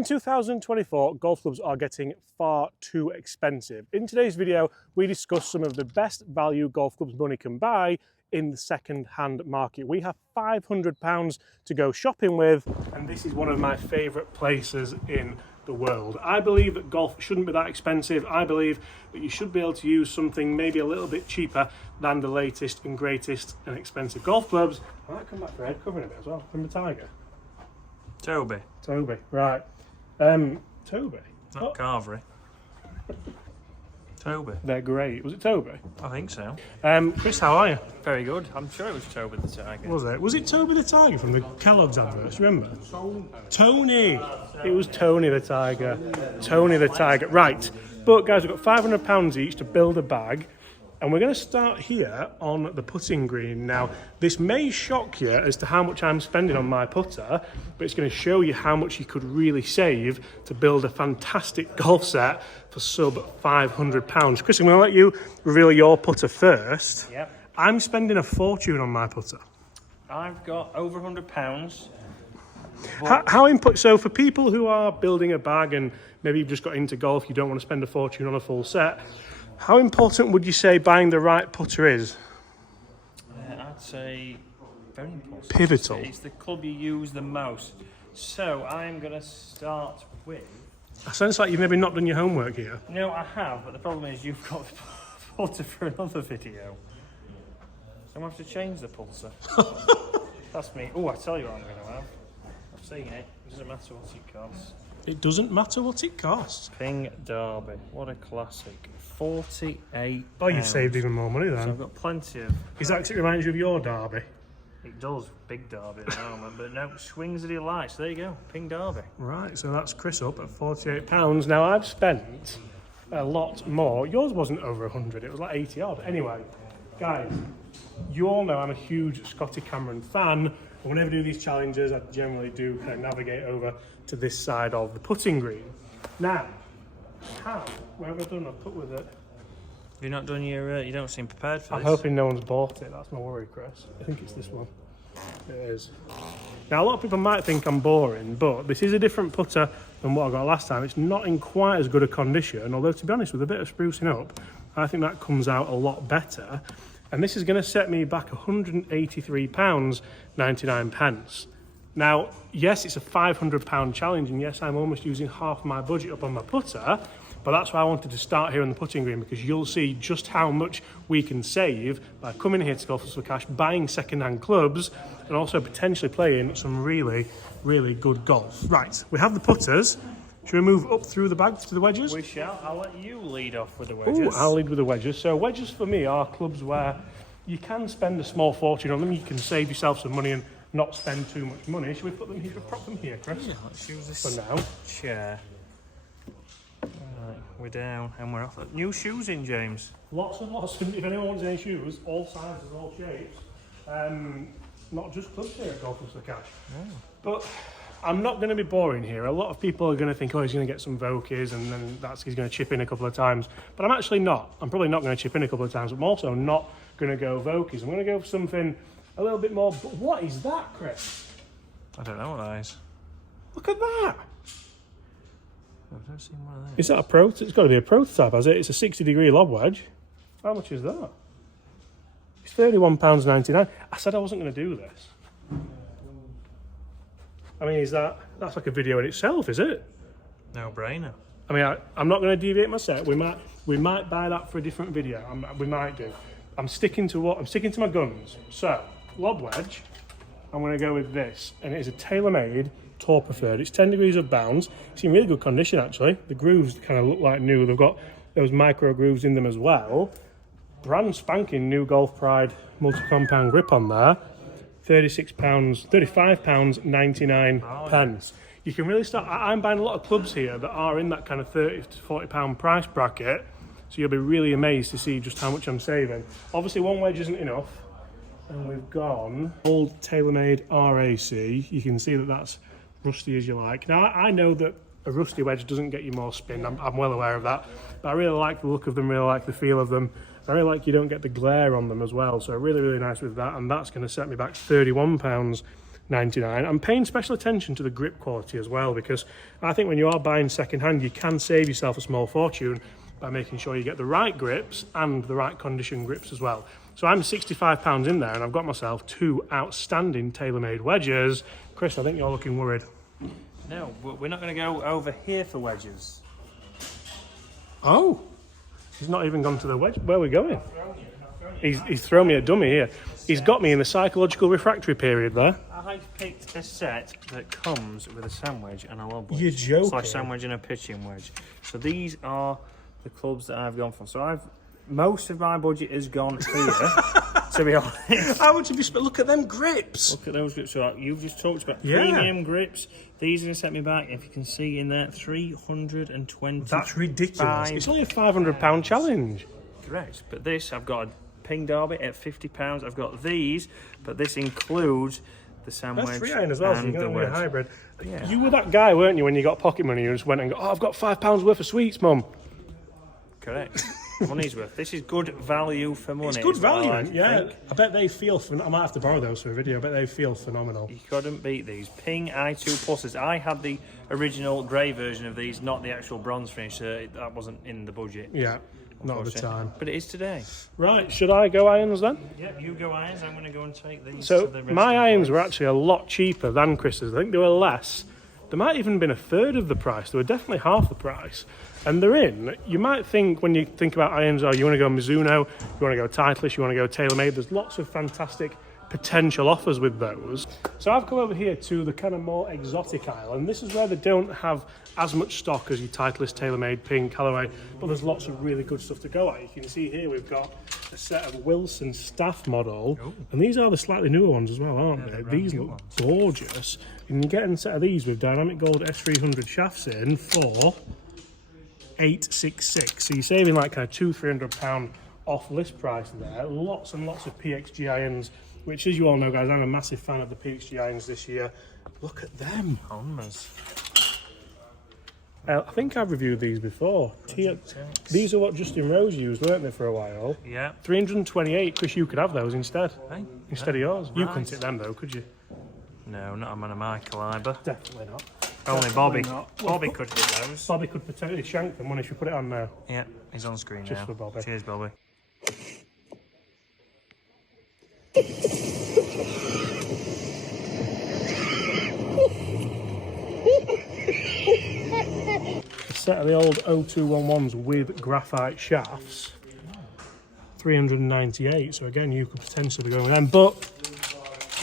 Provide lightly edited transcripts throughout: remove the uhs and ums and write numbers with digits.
In 2024, golf clubs are getting far too expensive. In today's video, we discuss some of the best value golf clubs money can buy in the second-hand market. We have £500 to go shopping with, and this is one of my favourite places in the world. I believe that golf shouldn't be that expensive. I believe that you should be able to use something maybe a little bit cheaper than the latest and greatest and expensive golf clubs. I might come back for head covering a bit as well. Remember Tiger? Toby, right. Toby? Not Carvery. Toby. They're great. Was it Toby? I think so. Chris, how are you? Very good. I'm sure it was Toby the Tiger. Was it? Was it Toby the Tiger from the Kellogg's adverts? Remember? Tony. It was Tony the Tiger. Tony the Tiger. Right. But guys, we've got £500 each to build a bag. And we're going to start here on the putting green. Now, this may shock you as to how much I'm spending on my putter, but it's going to show you how much you could really save to build a fantastic golf set for sub £500. Chris, I'm going to let you reveal your putter first. Yep. I'm spending a fortune on my putter. I've got over £100. So for people who are building a bag and maybe you've just got into golf, you don't want to spend a fortune on a full set, how important would you say buying the right putter is? I'd say very important. Pivotal. It's the club you use the most. So I'm going to start with... I sense like you've maybe not done your homework here. No, I have, but the problem is you've got the putter for another video. So I'm going to have to change the putter. That's me. Oh, I tell you what I'm going to have. I've seen it. It doesn't matter what it costs. It doesn't matter what it costs. Ping Derby. What a classic. £48. Oh, you've saved even more money then. So I've got plenty of... Is that 'cause it reminds you of your Derby? It does. Big Derby at the moment. But no, swings that he likes. There you go. Ping Derby. Right, so that's Chris up at £48. Now, I've spent a lot more. Yours wasn't over 100. It was like 80 odd. Anyway, guys, you all know I'm a huge Scotty Cameron fan. And whenever I do these challenges, I generally do kind of navigate over to this side of the putting green. Now, where have I done? I've put with it. Have you not done your... you don't seem prepared for I'm this. hoping no one's bought it. That's my worry, Chris. I think it's this one. It is. Now, a lot of people might think I'm boring, but this is a different putter than what I got last time. It's not in quite as good a condition, although, to be honest, with a bit of sprucing up, I think that comes out a lot better. And this is going to set me back £183.99. Now, yes, it's a £500 challenge, and yes, I'm almost using half my budget up on my putter, but that's why I wanted to start here on the putting green, because you'll see just how much we can save by coming here to Golf for Cash, buying second-hand clubs, and also potentially playing some really, really good golf. Right, we have the putters. Should we move up through the bag to the wedges? We shall. I'll let you lead off with the wedges. Ooh, I'll lead with the wedges. So wedges for me are clubs where you can spend a small fortune on them. You can save yourself some money and not spend too much money. Should we put them here, prop them here, Chris? Yeah, let's use this for now. Chair. Right, we're down and we're off. New shoes in, James. Lots and lots. If anyone wants any shoes, all sizes, all shapes. Not just clubs here at Golf for Cash. Oh. But I'm not going to be boring here. A lot of people are going to think, oh, he's going to get some Vokies and then he's going to chip in a couple of times. But I'm actually not. I'm probably not going to chip in a couple of times, but I'm also not going to go Vokies. I'm going to go for something a little bit more... What is that, Chris? I don't know what that is. Look at that. I've never seen one of those. Is that a prototype? It's got to be a prototype, has it? It's a 60-degree lob wedge. How much is that? It's £31.99. I said I wasn't going to do this. I mean, that's like a video in itself, is it? No brainer. I mean, I'm not going to deviate my set. We might buy that for a different video. We might do. I'm sticking to my guns. So, lob wedge, I'm going to go with this, and it is a TaylorMade Tour Preferred. It's 10 degrees of bounds. It's in really good condition, actually. The grooves kind of look like new. They've got those micro grooves in them as well. Brand spanking new Golf Pride multi-compound grip on there. £35.99. You can really start... I'm buying a lot of clubs here that are in that kind of £30 to £40 price bracket, so you'll be really amazed to see just how much I'm saving. Obviously, one wedge isn't enough, and we've gone old TaylorMade RAC. You can see that that's rusty as you like. Now, I know that a rusty wedge doesn't get you more spin. I'm well aware of that, but I really like the look of them, really like the feel of them. I really like you don't get the glare on them as well, so really, really nice with that, and that's going to set me back £31.99. £599. I'm paying special attention to the grip quality as well, because I think when you are buying second hand, you can save yourself a small fortune by making sure you get the right grips and the right condition grips as well. So I'm £65 in there, and I've got myself 2 outstanding TaylorMade wedges. Chris, I think you're looking worried. No, we're not going to go over here for wedges. Oh, he's not even gone to the wedge. Where are we going? He's thrown me a dummy here. He's got me in the psychological refractory period there. I picked a set that comes with a sand wedge and a lob wedge. You're joking. / sand wedge and a pitching wedge. So these are the clubs that I've gone for. So most of my budget has gone here, to be honest. How much have you spent? Look at them grips. Look at those grips. So you've just talked about premium grips. These are going to set me back, if you can see in there, 320. That's ridiculous. It's only a £500 challenge. Correct. But this, I've got a Ping Derby at £50. I've got these, but this includes the sand wedge. That's 3 iron as well, so you're going to be a hybrid. Yeah. You were that guy, weren't you, when you got pocket money? You just went and go, oh, I've got £5 worth of sweets, Mum. Correct. Money's worth. This is good value for money. It's good value, I yeah. I bet they feel, I might have to borrow those for a video, I bet they feel phenomenal. You couldn't beat these. Ping i2 Pluses. I had the original grey version of these, not the actual bronze finish. That wasn't in the budget. Yeah, not at the time. But it is today. Right, should I go irons then? Yep, you go irons. I'm going to go and take these. So to the my irons were actually a lot cheaper than Chris's. I think they were less. They might even been a third of the price. They were definitely half the price. And they're in. You might think when you think about irons, oh, you want to go Mizuno, you want to go Titleist, you want to go TaylorMade. There's lots of fantastic potential offers with those. So I've come over here to the kind of more exotic aisle, and this is where they don't have as much stock as your Titleist, TaylorMade, Ping, Callaway, but there's lots of really good stuff to go at. You can see here we've got a set of Wilson staff model, and these are the slightly newer ones as well, aren't they? These look gorgeous. And you're getting a set of these with dynamic gold S300 shafts in for $866. So you're saving like kind of £200-300 off list price there. Lots and lots of PXG irons, which, as you all know, guys, I'm a massive fan of the PXG irons this year. Look at them. I think I've reviewed these before. These are what Justin Rose used, weren't they, for a while? Yeah. 328. Chris, you could have those instead. Hey? Instead of yours. Right. You couldn't hit them though, could you? No, not a man of my calibre. Definitely not. Only Bobby. Bobby could hit those. Bobby could potentially shank them when if you put it on now. Yeah, he's on screen Just now. for Bobby. Cheers, Bobby. A set of the old 0211s with graphite shafts. 398. So again, you could potentially be going with them, but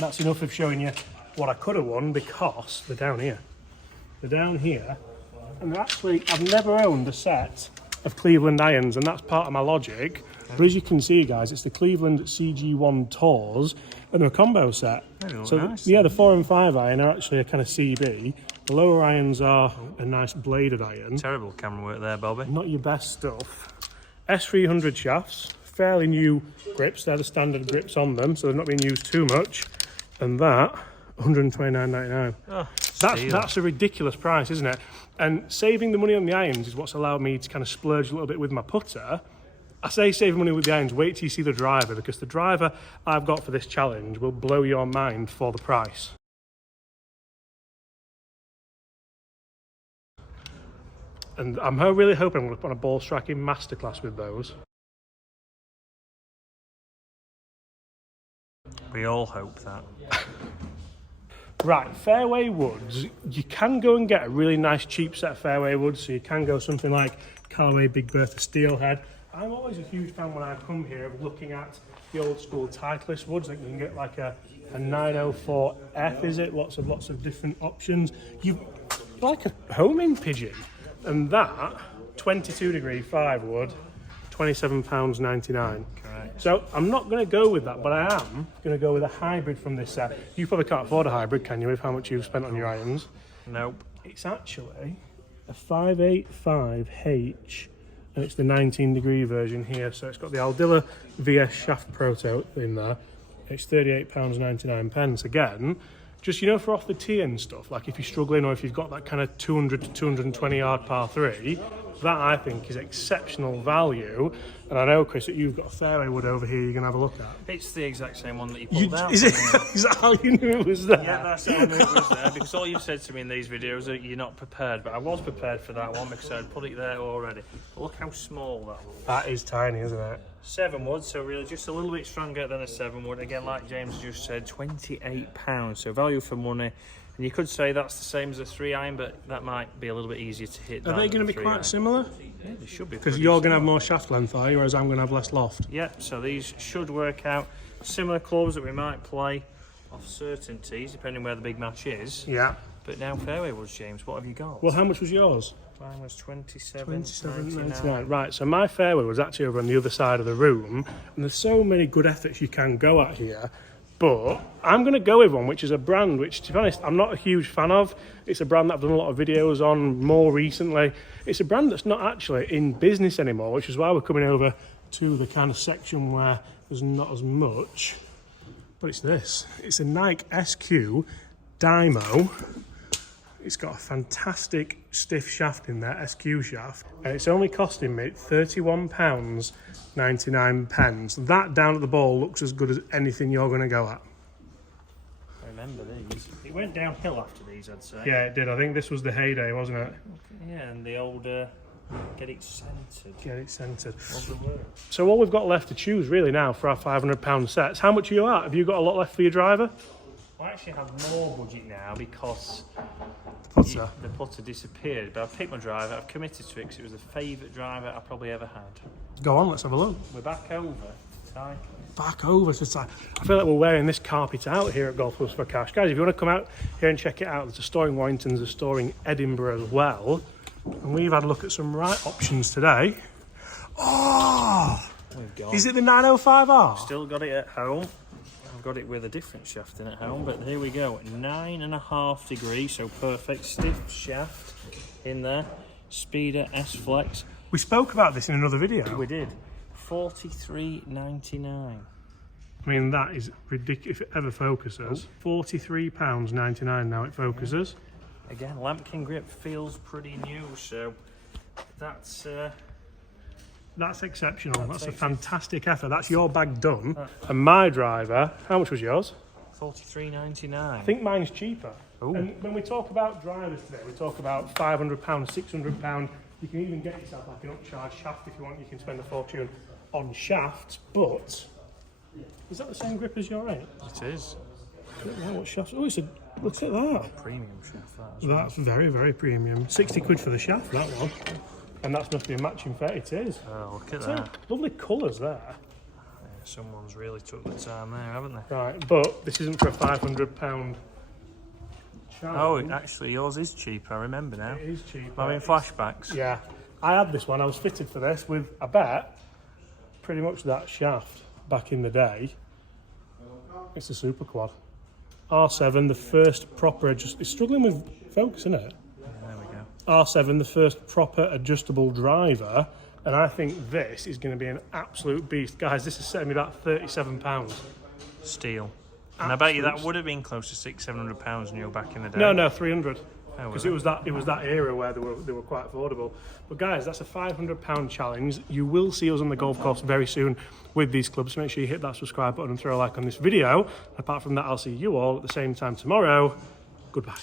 that's enough of showing you what I could have won, because they're down here. They're down here, and they're actually, I've never owned a set of Cleveland irons, and that's part of my logic. But as you can see, guys, it's the Cleveland CG1 Tours, and they're a combo set. So nice, yeah, the 4 and 5 iron are actually a kind of CB. The lower irons are a nice bladed iron. Terrible camera work there, Bobby. Not your best stuff. S300 shafts, fairly new grips. They're the standard grips on them, so they're not being used too much. And that, $129.99. Oh, that's a ridiculous price, isn't it? And saving the money on the irons is what's allowed me to kind of splurge a little bit with my putter. I say save money with the irons, wait till you see the driver, because the driver I've got for this challenge will blow your mind for the price. And I'm really hoping I'm going to put on a ball striking masterclass with those. We all hope that. Right, Fairway woods. You can go and get a really nice cheap set of Fairway woods, so you can go something like Callaway Big Bertha Steelhead. I'm always a huge fan when I come here of looking at the old school Titleist woods. Like you can get like a 904F, is it? Lots of different options. You like a homing pigeon, and that 22 degree 5 wood, £27.99. Correct. So I'm not going to go with that, but I am going to go with a hybrid from this set. You probably can't afford a hybrid, can you, with how much you've spent on your irons? Nope. It's actually a 585H, and it's the 19 degree version here. So it's got the Aldila VS Shaft Proto in there. It's £38.99. Again, just, you know, for off the tee and stuff, like if you're struggling or if you've got that kind of 200 to 220 yard par 3, That I think is exceptional value. And I know, Chris, that you've got a Fairway wood over here you're going to have a look at. It's the exact same one that you pulled out. Is that how you knew it was there? Yeah, that's how I knew it was there, because all you've said to me in these videos is that you're not prepared, but I was prepared for that one because I'd put it there already. But look how small that was. That is tiny, isn't it? 7 wood, so really just a little bit stronger than a 7 wood. Again, like James just said, £28, so value for money. And you could say that's the same as a 3-iron, but that might be a little bit easier to hit. Are they going to be quite similar? Yeah, they should be. Because you're going to have more shaft length, are you, whereas I'm going to have less loft? Yep, so these should work out. Similar clubs that we might play off certain tees, depending where the big match is. Yeah. But now fairway woods, James, what have you got? Well, how much was yours? Mine was £27.99. £27.99. Right, so my fairway was actually over on the other side of the room, and there's so many good efforts you can go at here. But I'm going to go with one which is a brand which, to be honest, I'm not a huge fan of. It's a brand that I've done a lot of videos on more recently. It's a brand that's not actually in business anymore, which is why we're coming over to the kind of section where there's not as much. But it's this. It's a Nike SQ Dymo. It's got a fantastic stiff shaft in there, SQ shaft, and it's only costing me £31.99. That down at the ball looks as good as anything you're going to go at. I remember these. It went downhill after these, I'd say. Yeah, it did. I think this was the heyday, wasn't it? Yeah, and the old get it centred. Get it centred. Was the word. So all we've got left to choose really now for our £500 sets. How much are you at? Have you got a lot left for your driver? I actually have more budget now because Putter. the putter disappeared, but I've picked my driver, I've committed to it because it was the favourite driver I probably ever had. Go on, let's have a look. We're back over to Tyke. Back over to Tyke. I feel like we're wearing this carpet out here at Golf Clubs for Cash. Guys, if you want to come out here and check it out, there's a store in Warrington, there's a store in Edinburgh as well. And we've had a look at some right options today. Oh! Is it the 905R? Still got it at home. I've got it with a different shaft in at home, but here we go. 9.5 degrees, so perfect. Stiff shaft in there. Speeder S-Flex. We spoke about this in another video. We did. $43.99. I mean, that is ridiculous if it ever focuses. £43.99 now it focuses. Again, lambkin grip feels pretty new, so that's exceptional. That's a fantastic effort. That's your bag done. And my driver, how much was yours? $43.99. I think mine's cheaper. Ooh. And when we talk about drivers today, we talk about £500, £600. You can even get yourself like an upcharge shaft if you want. You can spend a fortune on shafts, but is that the same grip as your 8? It is. What shafts? Oh, look at that. Premium shaft, That's very, very premium. 60 quid for the shaft, that one. And that's must be a matching fit. It is. Oh, look at that. Lovely colours there. Yeah, someone's really took the time there, haven't they? Right, but this isn't for a £500 challenge. Oh, actually, yours is cheap. I remember now. It is cheap. I'm having flashbacks. Yeah. I had this one. I was fitted for this with, I bet, pretty much that shaft back in the day. It's a super quad. R7, the first proper it's struggling with focus, isn't it? There we go. R7, the first proper adjustable driver, and I think this is going to be an absolute beast. Guys, this is setting me about £37. Steel. And I bet you that would have been close to £600-700 when you were back in the day. No, 300. Oh, Because it was that era where they were quite affordable. But guys, that's a £500 challenge. You will see us on the golf course very soon with these clubs. So make sure you hit that subscribe button and throw a like on this video. Apart from that, I'll see you all at the same time tomorrow. Goodbye.